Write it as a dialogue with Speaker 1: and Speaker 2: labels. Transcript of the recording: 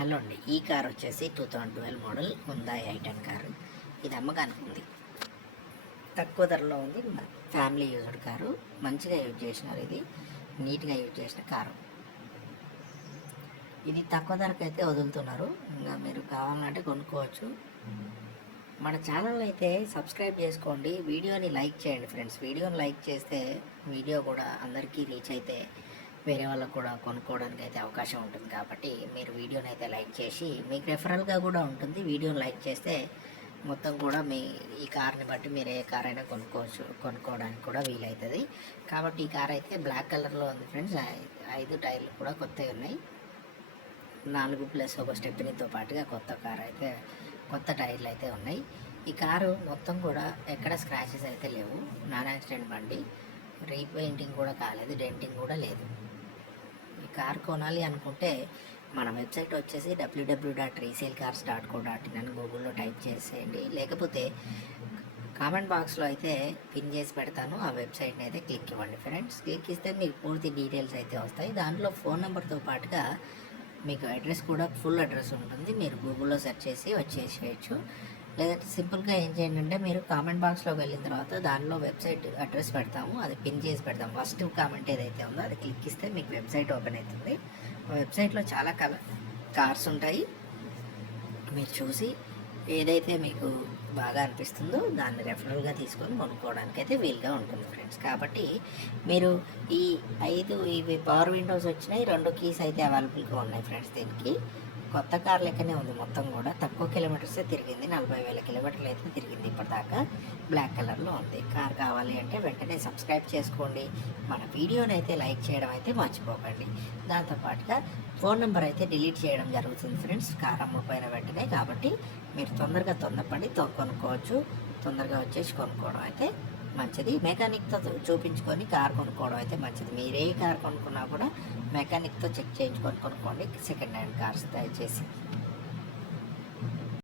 Speaker 1: Hello అండి ఈ car వచ్చేసి two thousand twelve model Hyundai I ten car. ఇది అమ్మకానికి ఉంది. తక్కువ ధరలో ఉంది. Family used car. మంచిగా యూజ్ చేసినారు ఇది. నీట్గా యూజ్ చేసిన కారు. ఇది తక్కువ ధరకు అయితే వదులుతున్నారు. ఇంకా మీరు కావాలంటే కొనుక్కోవచ్చు. మన ఛానల్ అయితే సబ్స్క్రైబ్ చేసుకోండి. వీడియోని లైక్ చేయండి ఫ్రెండ్స్. వీడియోని లైక్ చేస్తే వీడియో కూడా అందరికీ రీచ్ అయితే వేరే వాళ్ళకు కూడా కొనుక్కోవడానికి అయితే అవకాశం ఉంటుంది కాబట్టి మీరు వీడియోని అయితే లైక్ చేసి మీకు రెఫరల్గా కూడా ఉంటుంది. వీడియోని లైక్ చేస్తే మొత్తం కూడా మీ ఈ కార్ని బట్టి మీరు ఏ కార్ అయినా కొనుక్కోవచ్చు కొనుక్కోవడానికి కూడా వీలవుతుంది కాబట్టి ఈ కార్ అయితే బ్లాక్ కలర్లో ఉంది ఫ్రెండ్స్. ఐదు టైర్లు కూడా కొత్తవి ఉన్నాయి. నాలుగు ప్లస్ ఒక స్టెప్నీతో పాటుగా కొత్త కార్ అయితే కొత్త టైర్లు అయితే ఉన్నాయి. ఈ కారు మొత్తం కూడా ఎక్కడ స్క్రాచెస్ అయితే లేవు. నాన్ యాక్సిడెంట్ బండి. రీపెయింటింగ్ కూడా కాలేదు డెంటింగ్ కూడా లేదు. కార్ కొనాలి అనుకుంటే మన వెబ్సైట్ వచ్చేసి W W dot resale cars dot co dot in అని గూగుల్లో టైప్ చేసేయండి. లేకపోతే కామెంట్ బాక్స్లో అయితే పిన్ చేసి పెడతాను. ఆ వెబ్సైట్ని అయితే క్లిక్ ఇవ్వండి ఫ్రెండ్స్. క్లిక్ ఇస్తే మీకు పూర్తి డీటెయిల్స్ అయితే వస్తాయి. దాంట్లో ఫోన్ నెంబర్తో పాటుగా మీకు అడ్రస్ కూడా ఫుల్ అడ్రస్ ఉంటుంది. మీరు గూగుల్లో సెర్చ్ చేసి వచ్చేసేయచ్చు. లేదంటే సింపుల్గా ఏం చేయండి అంటే మీరు కామెంట్ బాక్స్లో వెళ్ళిన తర్వాత దానిలో వెబ్సైట్ అడ్రస్ పెడతాము. అది పిన్ చేసి పెడతాము. ఫస్ట్ కామెంట్ ఏదైతే ఉందో అది క్లిక్ ఇస్తే మీకు వెబ్సైట్ ఓపెన్ అవుతుంది ఆ వెబ్సైట్లో చాలా కల కార్స్ ఉంటాయి. మీరు చూసి ఏదైతే మీకు బాగా అనిపిస్తుందో దాన్ని రెఫరల్గా తీసుకొని కొనుక్కోవడానికి అయితే వీలుగా ఉంటుంది ఫ్రెండ్స్. కాబట్టి మీరు ఈ ఐదు ఇవి పవర్ విండోస్ వచ్చినాయి. రెండు కీస్ అయితే అవైలబుల్గా ఉన్నాయి ఫ్రెండ్స్ దీనికి. కొత్త కార్ లెక్కనే ఉంది మొత్తం కూడా. తక్కువ కిలోమీటర్సే తిరిగింది. నలభై వేల కిలోమీటర్లు అయితే తిరిగింది ఇప్పటిదాకా. బ్లాక్ కలర్లో ఉంది. కార్ కావాలి అంటే వెంటనే సబ్స్క్రైబ్ చేసుకోండి. మన వీడియోని అయితే లైక్ చేయడం అయితే మర్చిపోకండి. దాంతోపాటుగా ఫోన్ నెంబర్ అయితే డిలీట్ చేయడం జరుగుతుంది ఫ్రెండ్స్ కార్ అమ్మకపోయిన వెంటనే కాబట్టి మీరు తొందరగా తొందరపడి కొనుక్కోవచ్చు. తొందరగా వచ్చేసి కొనుక్కోవడం అయితే మంచిది. మెకానిక్తో చూపించుకొని కార్ కొనుక్కోవడం అయితే మంచిది. మీరు ఏ కార్ కొనుక్కున్నా కూడా మెకానిక్తో చెక్ చేయించుకొని కొనుక్కోండి. సెకండ్ హ్యాండ్ కార్స్ దయచేసి.